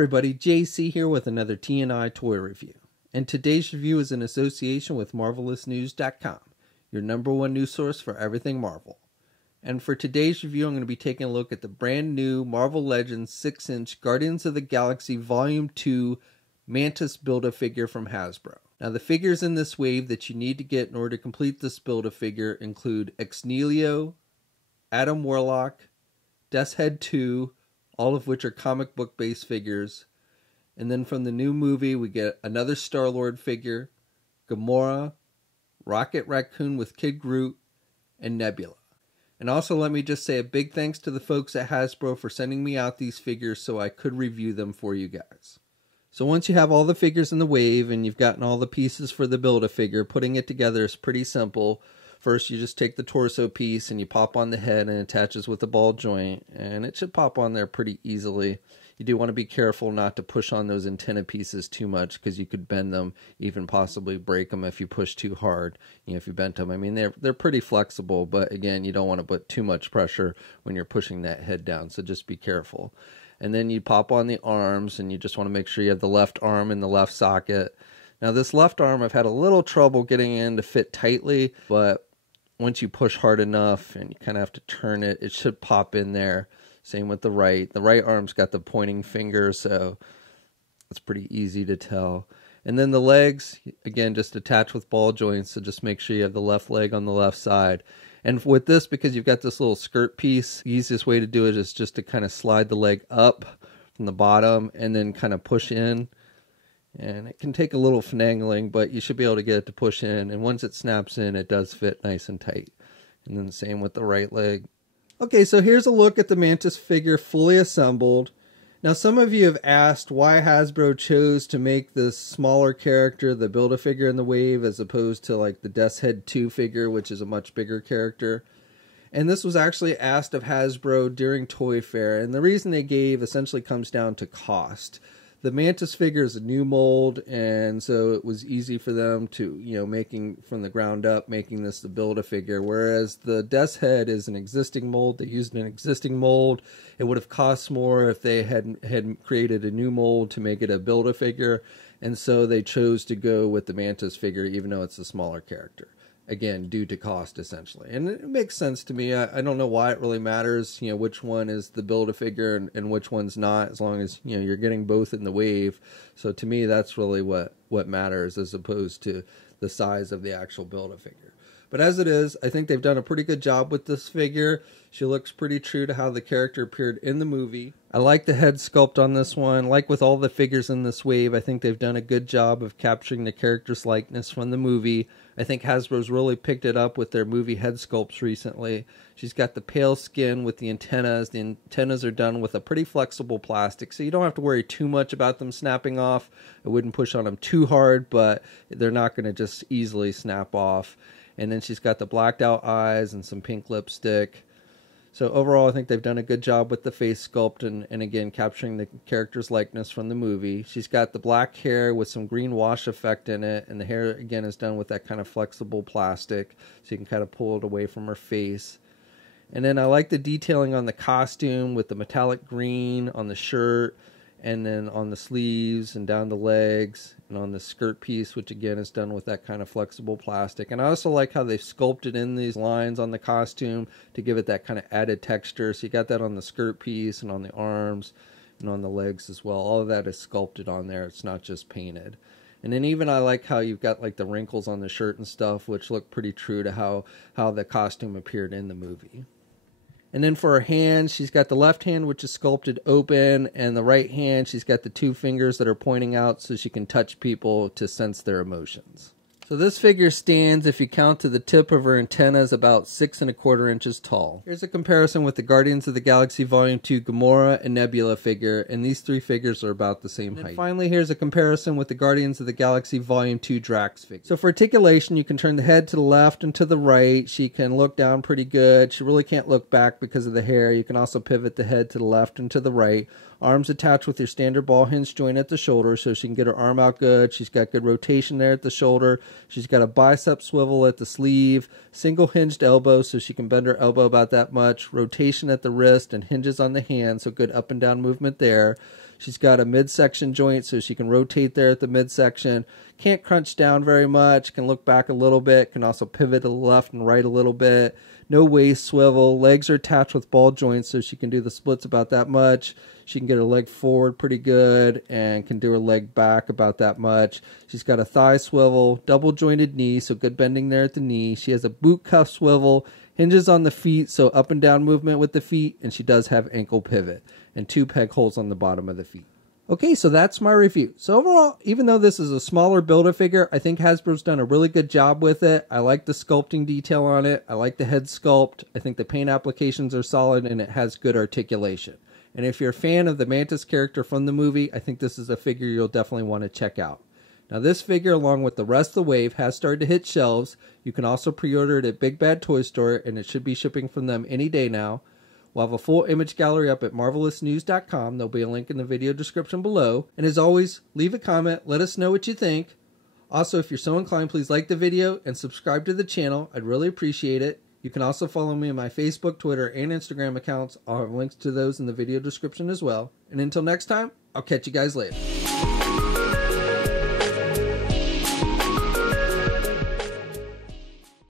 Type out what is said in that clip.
everybody, JC here with another T&I toy review. And today's review is in association with MarvelousNews.com, your #1 news source for everything Marvel. And for today's review, I'm going to be taking a look at the brand new Marvel Legends 6-inch Guardians of the Galaxy Volume 2 Mantis Build-A-Figure from Hasbro. Now the figures in this wave that you need to get in order to complete this Build-A-Figure include ExNihilo, Adam Warlock, Death's Head 2, all of which are comic book based figures. And then from the new movie we get another Star-Lord figure, Gamora, Rocket Raccoon with Kid Groot, and Nebula. And also let me just say a big thanks to the folks at Hasbro for sending me out these figures so I could review them for you guys. So once you have all the figures in the wave and you've gotten all the pieces for the Build-A-Figure, putting it together is pretty simple. First, you just take the torso piece and you pop on the head and it attaches with a ball joint, and it should pop on there pretty easily. You do want to be careful not to push on those antenna pieces too much because you could bend them, even possibly break them if you push too hard. You know, if you bent them, I mean, they're pretty flexible, but again, you don't want to put too much pressure when you're pushing that head down, so just be careful. And then you pop on the arms, and you just want to make sure you have the left arm in the left socket. Now this left arm I've had a little trouble getting in to fit tightly, but once you push hard enough and you kind of have to turn it, it should pop in there. Same with the right. The right arm's got the pointing finger, so it's pretty easy to tell. And then the legs, again, just attach with ball joints, so just make sure you have the left leg on the left side. And with this, because you've got this little skirt piece, the easiest way to do it is just to kind of slide the leg up from the bottom and then kind of push in. And it can take a little finagling, but you should be able to get it to push in. And once it snaps in, it does fit nice and tight. And then the same with the right leg. Okay, so here's a look at the Mantis figure fully assembled. Now some of you have asked why Hasbro chose to make this smaller character the Build-A-Figure in the wave as opposed to like the Death's Head 2 figure, which is a much bigger character. And this was actually asked of Hasbro during Toy Fair, and the reason they gave essentially comes down to cost. The Mantis figure is a new mold, and so it was easy for them to, making from the ground up, making this the Build-A-Figure. Whereas the Death's Head is an existing mold. They used an existing mold. It would have cost more if they had created a new mold to make it a Build-A-Figure. And so they chose to go with the Mantis figure, even though it's a smaller character. Again, due to cost, essentially. And it makes sense to me. I don't know why it really matters, which one is the Build-A-Figure and which one's not, as long as, you're getting both in the wave. So to me, that's really what matters, as opposed to the size of the actual Build-A-Figure. But as it is, I think they've done a pretty good job with this figure. She looks pretty true to how the character appeared in the movie. I like the head sculpt on this one. Like with all the figures in this wave, I think they've done a good job of capturing the character's likeness from the movie. I think Hasbro's really picked it up with their movie head sculpts recently. She's got the pale skin with the antennas. The antennas are done with a pretty flexible plastic, so you don't have to worry too much about them snapping off. I wouldn't push on them too hard, but they're not going to just easily snap off. And then she's got the blacked out eyes and some pink lipstick. So overall, I think they've done a good job with the face sculpt and again, capturing the character's likeness from the movie. She's got the black hair with some green wash effect in it, and the hair, again, is done with that kind of flexible plastic, so you can kind of pull it away from her face. And then I like the detailing on the costume with the metallic green on the shirt, and then on the sleeves and down the legs and on the skirt piece, which again is done with that kind of flexible plastic. And I also like how they've sculpted in these lines on the costume to give it that kind of added texture. So you got that on the skirt piece and on the arms and on the legs as well. All of that is sculpted on there. It's not just painted. And then even I like how you've got like the wrinkles on the shirt and stuff, which look pretty true to how the costume appeared in the movie. And then for her hands, she's got the left hand, which is sculpted open, and the right hand, she's got the 2 fingers that are pointing out so she can touch people to sense their emotions. So this figure stands, if you count to the tip of her antennas, about 6¼ inches tall. Here's a comparison with the Guardians of the Galaxy Volume 2 Gamora and Nebula figure, and these 3 figures are about the same height. And finally, here's a comparison with the Guardians of the Galaxy Volume 2 Drax figure. So for articulation, you can turn the head to the left and to the right. She can look down pretty good. She really can't look back because of the hair. You can also pivot the head to the left and to the right. Arms attached with your standard ball hinge joint at the shoulder so she can get her arm out good. She's got good rotation there at the shoulder. She's got a bicep swivel at the sleeve, single hinged elbow so she can bend her elbow about that much, rotation at the wrist and hinges on the hand, so good up and down movement there. She's got a midsection joint so she can rotate there at the midsection. Can't crunch down very much, can look back a little bit, can also pivot to the left and right a little bit. No waist swivel. Legs are attached with ball joints so she can do the splits about that much. She can get her leg forward pretty good and can do her leg back about that much. She's got a thigh swivel, double jointed knee, so good bending there at the knee. She has a boot cuff swivel, hinges on the feet, so up and down movement with the feet, and she does have ankle pivot and 2 peg holes on the bottom of the feet. Okay, so that's my review. So overall, even though this is a smaller Build-A-Figure, I think Hasbro's done a really good job with it. I like the sculpting detail on it. I like the head sculpt. I think the paint applications are solid and it has good articulation. And if you're a fan of the Mantis character from the movie, I think this is a figure you'll definitely want to check out. Now this figure, along with the rest of the wave, has started to hit shelves. You can also pre-order it at Big Bad Toy Store, and it should be shipping from them any day now. We'll have a full image gallery up at marvelousnews.com. There'll be a link in the video description below. And as always, leave a comment. Let us know what you think. Also, if you're so inclined, please like the video and subscribe to the channel. I'd really appreciate it. You can also follow me on my Facebook, Twitter, and Instagram accounts. I'll have links to those in the video description as well. And until next time, I'll catch you guys later.